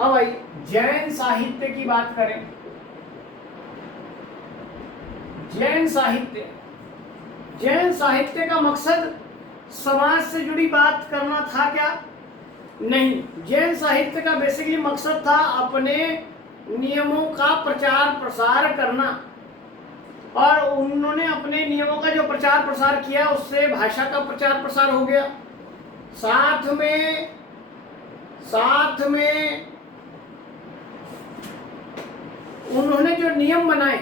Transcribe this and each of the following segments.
अब भाई जैन साहित्य की बात करें। जैन साहित्य का मकसद समाज से जुड़ी बात करना था क्या? नहीं, जैन साहित्य का बेसिकली मकसद था अपने नियमों का प्रचार प्रसार करना, और उन्होंने अपने नियमों का जो प्रचार प्रसार किया उससे भाषा का प्रचार प्रसार हो गया। साथ में उन्होंने जो नियम बनाए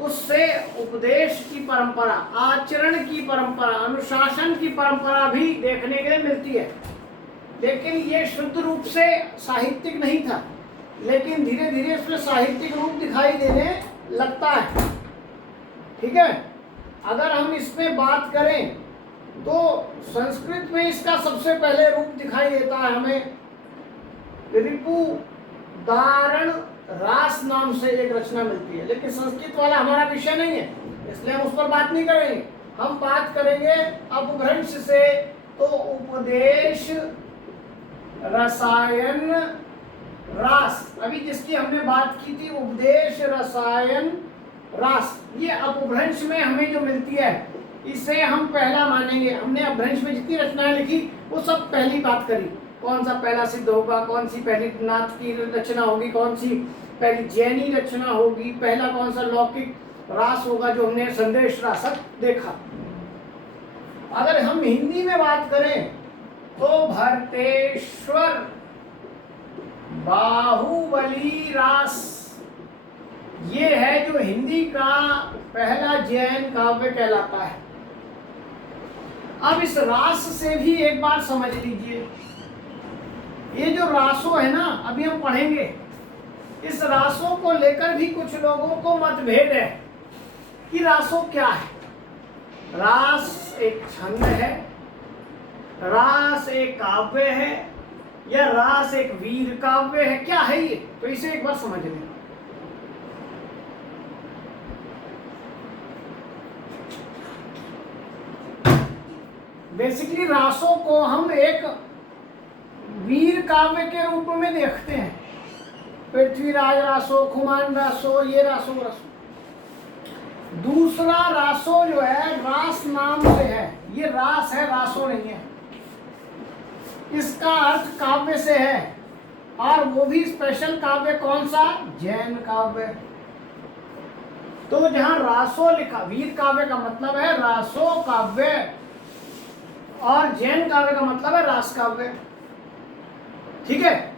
उससे उपदेश की परंपरा, आचरण की परंपरा, अनुशासन की परंपरा भी देखने के लिए मिलती है। लेकिन ये शुद्ध रूप से साहित्यिक नहीं था, लेकिन धीरे धीरे इसमें साहित्यिक रूप दिखाई देने लगता है। ठीक है, अगर हम इसमें बात करें तो संस्कृत में इसका सबसे पहले रूप दिखाई देता है हमें। रिपु दारण रास नाम से एक रचना मिलती है, लेकिन संस्कृत वाला हमारा विषय नहीं है, इसलिए हम उस पर बात नहीं करेंगे। हम बात करेंगे अपभ्रंश से। तो उपदेश रसायन रास, अभी जिसकी हमने बात की थी, उपदेश रसायन रास, ये अपभ्रंश में हमें जो मिलती है इसे हम पहला मानेंगे। हमने अपभ्रंश में जितनी रचनाएं लिखी वो सब पहली बात करी, कौन सा पहला सिद्ध होगा, कौन सी पहली नाथ की रचना होगी, कौन सी पहली जैनी रचना होगी, पहला कौन सा लौकिक रास होगा जो हमने संदेश रासक देखा। अगर हम हिंदी में बात करें तो भरतेश्वर बाहुबली रास, ये है जो हिंदी का पहला जैन काव्य कहलाता है। अब इस रास से भी एक बात समझ लीजिए, ये जो रासो है ना, अभी हम पढ़ेंगे, इस रासों को लेकर भी कुछ लोगों को मतभेद है कि रासो क्या है। रास एक छंद है, रास एक काव्य है, या रास एक वीर काव्य है, क्या है ये? तो इसे एक बार समझ लें। बेसिकली रासों को हम एक वीर काव्य के रूप में देखते हैं। पृथ्वीराज रासो, खुमान रासो, ये रासो। दूसरा रासो जो है रास नाम से है, ये रास है, रासो नहीं है। इसका अर्थ काव्य से है, और वो भी स्पेशल काव्य कौन सा? जैन काव्य। तो जहां रासो लिखा, वीर काव्य का मतलब है रासो काव्य, और जैन काव्य का मतलब है रास काव्य। ठीक है,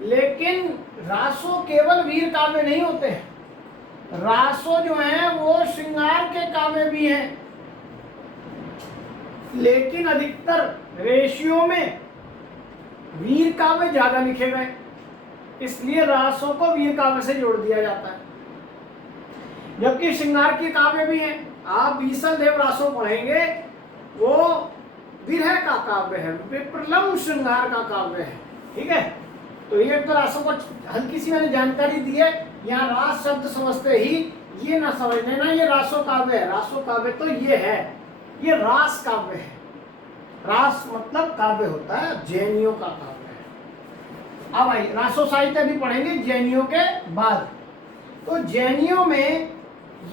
लेकिन रासो केवल वीर काव्य नहीं होते हैं, रासो जो है वो श्रृंगार के काव्य भी हैं, लेकिन अधिकतर रेशियो में वीर काव्य ज्यादा लिखे गए, इसलिए रासों को वीर काव्य से जोड़ दिया जाता है। जबकि श्रृंगार के काव्य भी हैं, आप बीसल देव रासो पढ़ेंगे, वो विरह का काव्य है, विप्रलंब श्रृंगार का काव्य है। ठीक है, तो ये तो रासों को हल्की सी मैंने जानकारी दी है। यहाँ रास शब्द समझते ही ये ना समझ लेना ये रासो काव्य है। रासो काव्य तो ये है, ये रास काव्य है। रास मतलब काव्य होता है, जैनियों का काव्य है। अब आइए रासो साहित्य भी पढ़ेंगे जैनियों के बाद। तो जैनियों में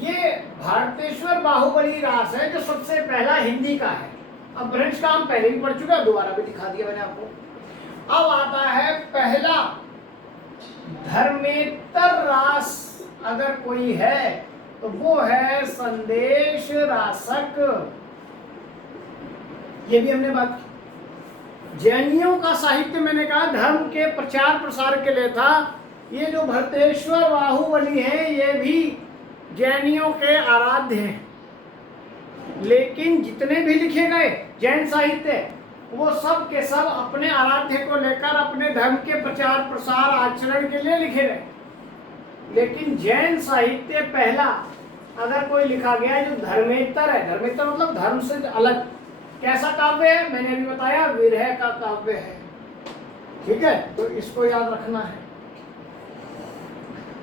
ये भारतेश्वर बाहुबली रास है जो सबसे पहला हिंदी का है। अब ब्रह्मश का हम पहले भी पढ़ चुके हैं, दोबारा भी दिखा दिया मैंने आपको। अब आता है पहला धर्मेतर रास, अगर कोई है तो वो है संदेश रासक। ये भी हमने बात की। जैनियों का साहित्य मैंने कहा धर्म के प्रचार प्रसार के लिए था। ये जो भरतेश्वर बाहुबली हैं ये भी जैनियों के आराध्य हैं, लेकिन जितने भी लिखे गए जैन साहित्य वो सब के सब अपने आराध्य को लेकर अपने धर्म के प्रचार प्रसार आचरण के लिए लिखे गए। लेकिन जैन साहित्य पहला अगर कोई लिखा गया है जो धर्मेतर है, धर्मेतर मतलब धर्म से अलग, कैसा काव्य है? मैंने अभी बताया विरह का काव्य है। ठीक है, तो इसको याद रखना है।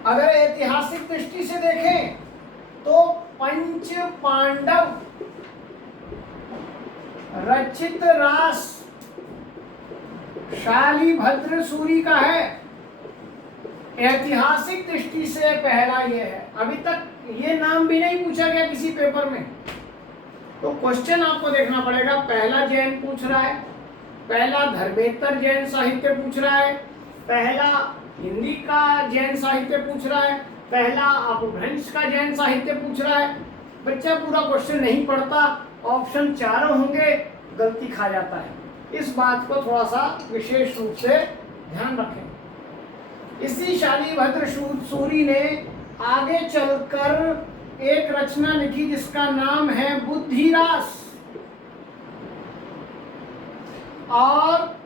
अगर ऐतिहासिक दृष्टि से देखें तो पंच पांडव रचित रास शालिभद्र सूरी का है। ऐतिहासिक दृष्टि से पहला ये है। अभी तक ये नाम भी नहीं पूछा गया किसी पेपर में, तो क्वेश्चन आपको देखना पड़ेगा। पहला जैन पूछ रहा है, पहला धर्मेतर जैन साहित्य पूछ रहा है, पहला हिंदी का जैन साहित्य पूछ रहा है, पहला अपभ्रंश का जैन साहित्य पूछ रहा है। बच्चा पूरा क्वेश्चन नहीं पढ़ता, ऑप्शन चारों होंगे, गलती खा जाता है। इस बात को थोड़ा सा विशेष रूप से ध्यान रखें। इसी शालिभद्र सूरी ने आगे चलकर एक रचना लिखी जिसका नाम है बुद्धिरास, और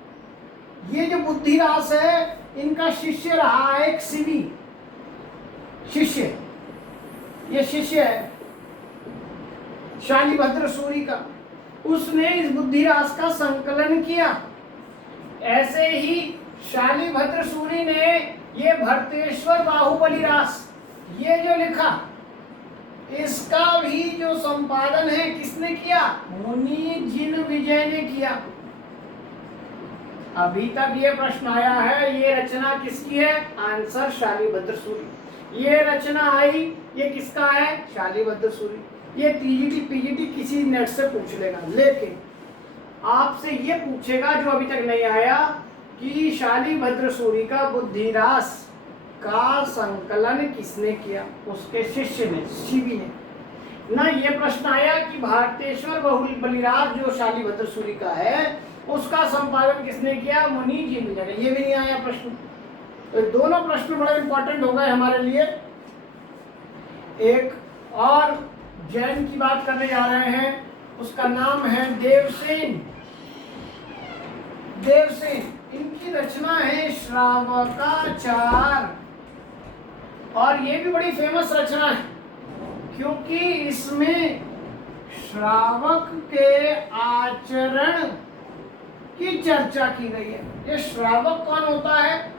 ये जो बुद्धिरास है इनका शिष्य रहा है एक शिवी शिष्य। ये शिष्य है शालिभद्र सूरी का, उसने इस बुद्धिरास का संकलन किया। ऐसे ही शालिभद्र सूरी ने ये भरतेश्वर बाहुबली रास ये जो लिखा, इसका भी जो संपादन है किसने किया? मुनि जिन विजय ने किया। अभी तक ये प्रश्न आया है ये रचना किसकी है? आंसर शालिभद्र सूरी। ये रचना आई, ये किसका है? शालिभद्र सूरी। ये टीजीटी पीजीटी किसी नेट से पूछ लेगा, लेकिन आपसे ये पूछेगा जो अभी तक नहीं आया कि शालिभद्र सूरी का बुद्धिरास का संकलन किसने किया? उसके शिष्य ने, शिवी ने। ना ये प्रश्न आया कि भारतेश्वर बाहुबली रास जो शालिभद्र सूरी का है उसका संपादन किसने किया? मुनि जिन विजय ने। ये भी नहीं आया प्रश्न। तो दोनों प्रश्न बड़े इंपॉर्टेंट हो गए हमारे लिए। एक और जैन की बात करने जा रहे हैं, उसका नाम है देवसेन। देवसेन, इनकी रचना है श्रावकाचार, और ये भी बड़ी फेमस रचना है क्योंकि इसमें श्रावक के आचरण की चर्चा की गई है। ये श्रावक कौन होता है?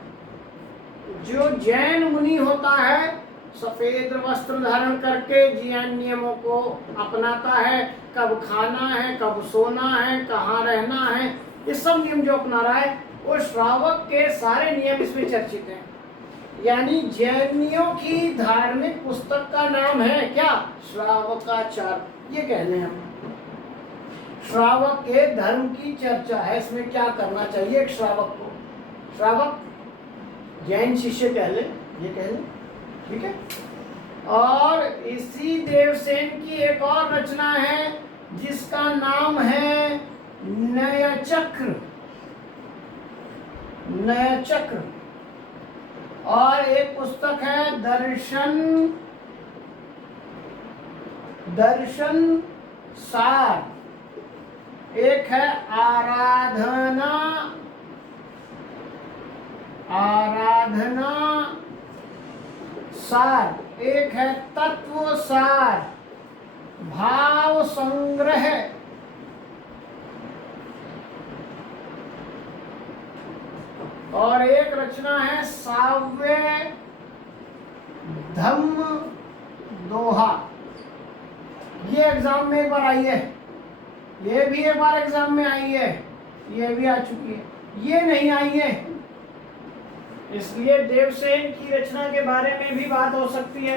जो जैन मुनि होता है, सफेद वस्त्र धारण करके जैन नियमों को अपनाता है, कब खाना है, कब सोना है, कहाँ रहना है, ये सब नियम जो अपना रहा है, वो श्रावक के सारे नियम इसमें चर्चित हैं। यानी जैनियों की धार्मिक पुस्तक का नाम है क्या? श्रावकाचार। ये कह लें हम, श्रावक के धर्म की चर्चा है, इसमें क्या करना चाहिए एक श्रावक को। श्रावक जैन शिष्य कह ले, ये कह ले, ठीक है। और इसी देवसेन की एक और रचना है जिसका नाम है नयचक्र। नयचक्र। और एक पुस्तक है दर्शन सार। एक है आराधना सार। एक है तत्व सार, भाव संग्रह। और एक रचना है साव्य धम्म दोहा। ये एग्जाम में एक बार आई है, ये भी एक बार एग्जाम में आई है, ये भी आ चुकी है, ये नहीं आई है। इसलिए देवसेन की रचना के बारे में भी बात हो सकती है।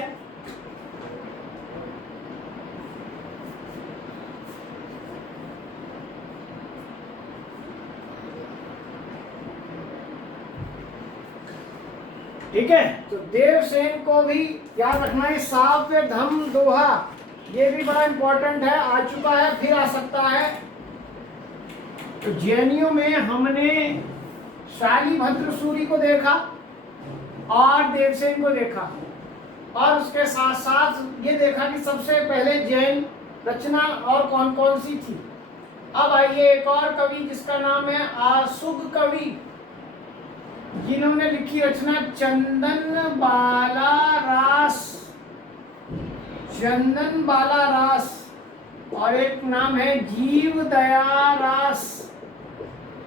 ठीक है, तो देवसेन को भी याद रखना है। साव्य धम्म दोहा ये भी बड़ा इंपॉर्टेंट है, आ चुका है, फिर आ सकता है। तो जैनियों में हमने शालिभद्र सूरी को देखा और देवसेन को देखा, और उसके साथ साथ ये देखा कि सबसे पहले जैन रचना और कौन कौन सी थी। अब आइए एक और कवि जिसका नाम है आसुग कवि, जिन्होंने लिखी रचना चंदन बाला रास। चंदन बाला रास, और एक नाम है जीव दया रास,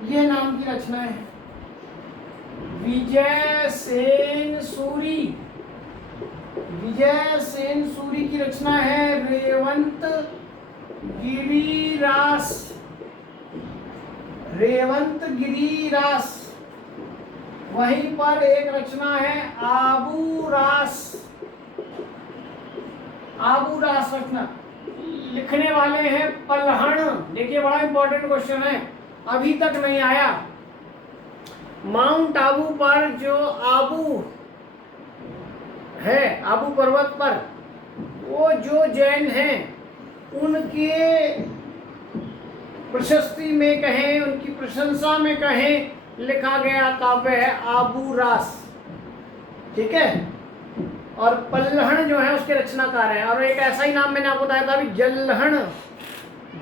ये नाम की रचना है। विजय सेन सूरी। विजय सेन सूरी की रचना है रेवंत गिरी रास। रेवंत गिरी रास। वहीं पर एक रचना है आबू रास। आबू रास रचना लिखने वाले हैं पल्हण। देखिए बड़ा इंपॉर्टेंट क्वेश्चन है, अभी तक नहीं आया। माउंट आबू पर जो आबू है, आबू पर्वत पर, वो जो जैन हैं उनके प्रशस्ति में कहें, उनकी प्रशंसा में कहें, लिखा गया काव्य है आबू रास। ठीक है, और पल्हण जो है उसके रचनाकार हैं। और एक ऐसा ही नाम मैंने आपको बताया था अभी, जल्हण,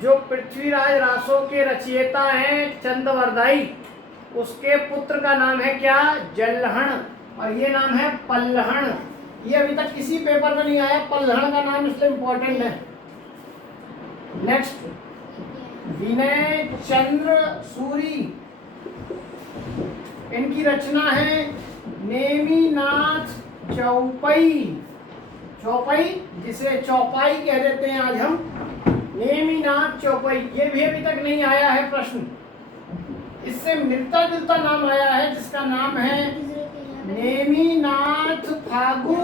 जो पृथ्वीराज रासों के रचयिता हैं चंदवरदाई, उसके पुत्र का नाम है क्या, जल्हण, और ये नाम है पल्हण। ये अभी तक किसी पेपर में नहीं आया पल्हण का नाम, इसलिए इंपॉर्टेंट है। नेक्स्ट, विनय चंद्र सूरी, इनकी रचना है नेमिनाथ चौपाई। चौपाई जिसे चौपाई कह देते हैं आज हम, नेमिनाथ चौपाई। ये भी अभी तक नहीं आया है प्रश्न। इससे मिलता जुलता नाम आया है जिसका नाम है नेमिनाथ फागु।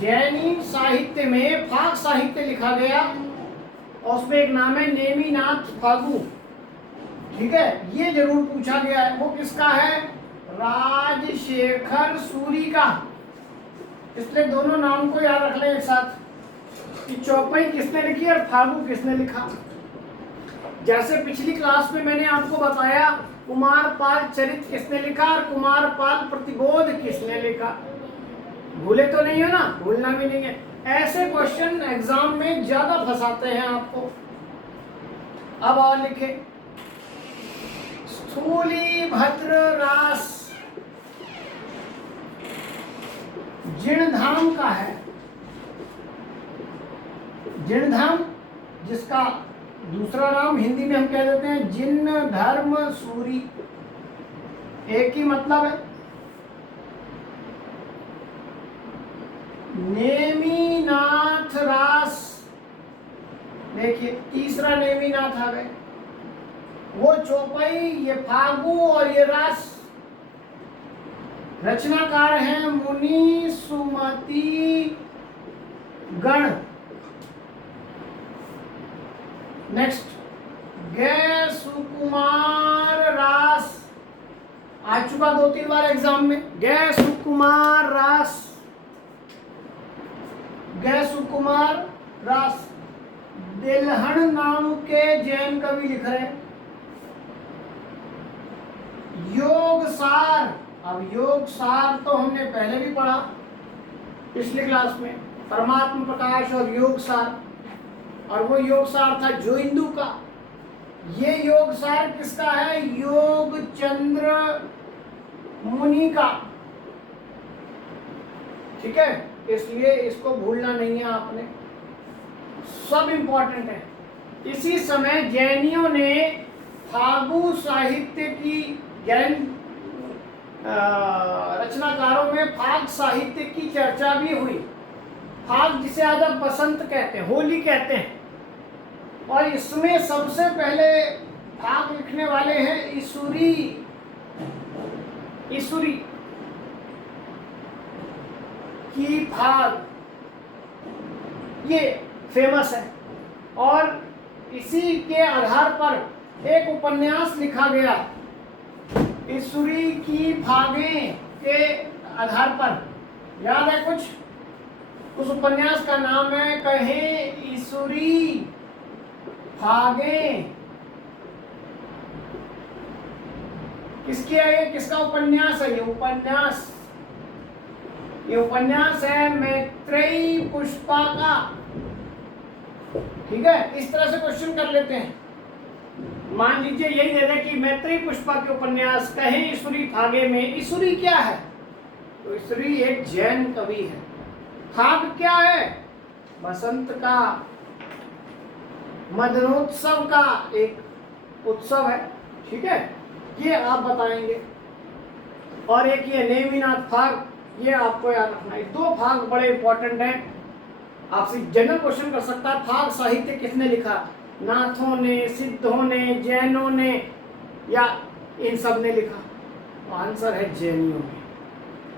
जैनी साहित्य में फाग साहित्य लिखा गया और उसमें एक नाम है नेमिनाथ फागु। ठीक है, ये जरूर पूछा गया है। वो किसका है, राजशेखर सूरी का। इसलिए दोनों नाम को याद रख लें एक साथ कि चौपाई किसने लिखी और फागु किसने लिखा। जैसे पिछली क्लास में मैंने आपको बताया कुमारपाल चरित किसने लिखा और कुमारपाल प्रतिबोध किसने लिखा। भूले तो नहीं हो ना, भूलना भी नहीं है। ऐसे क्वेश्चन एग्जाम में ज्यादा फंसाते हैं आपको। अब और लिखे, स्थूलीभद्र रास जिणधाम का है। जिणधाम जिसका दूसरा नाम हिंदी में हम कह देते हैं जिन्न धर्म सूरी, एक ही मतलब है। नेमिनाथ रास, देखिए तीसरा नेमिनाथ आ गए। वो चौपाई, ये फागु और ये रास। रचनाकार हैं मुनि सुमति गण। नेक्स्ट, गै सुकुमार रास, आ चुका 2-3 बार एग्जाम में। गै सुकुमार रास, गै सुकुमार रास दिलहन नाम के जैन कवि लिख रहे हैं। योग सार, अब योग सार तो हमने पहले भी पढ़ा पिछली क्लास में, परमात्मा प्रकाश और योग सार, और वो योग सार था जोइंदू का। ये योग सार किसका है, योग चंद्र मुनि का। ठीक है, इसलिए इसको भूलना नहीं है आपने, सब इंपॉर्टेंट है। इसी समय जैनियों ने फागु साहित्य की, जैन रचनाकारों में फाग साहित्य की चर्चा भी हुई। फाग जिसे आज आप बसंत कहते हैं, होली कहते हैं, और इसमें सबसे पहले फाग लिखने वाले हैं ईसुरी। ईसुरी की फाग ये फेमस है, और इसी के आधार पर एक उपन्यास लिखा गया ईसुरी की फागें के आधार पर। याद है कुछ? उस उपन्यास का नाम है कहें ईसुरी फागें। किसकी है ये, किसका उपन्यास है ये? ये उपन्यास है मैत्रेयी पुष्पा का। ठीक है, इस तरह से क्वेश्चन कर लेते हैं। मान लीजिए यही दे दें कि मैत्रेयी पुष्पा के उपन्यास कहें ईसुरी फागे में, ईसुरी क्या है? तो ईसुरी एक जैन कवि है। फाग क्या है? बसंत का, मदनोत्सव का एक उत्सव है। ठीक है, ये आप बताएंगे। और एक ये नेमिनाथ फाग, ये आपको याद रखना है। 2 फाग बड़े इंपॉर्टेंट हैं, आपसे जनरल क्वेश्चन कर सकता है। फाग साहित्य किसने लिखा? नाथों ने, सिद्धों ने, जैनों ने, या इन सब ने लिखा? आंसर है जैनियों में।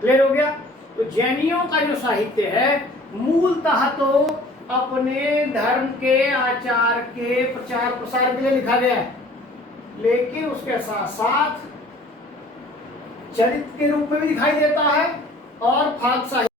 क्लियर हो गया। तो जैनियों का जो साहित्य है मूलतः तो अपने धर्म के आचार के प्रचार प्रसार के लिए लिखा गया है, लेकिन उसके साथ साथ चरित्र के रूप में भी दिखाई देता है और फाक साहित्य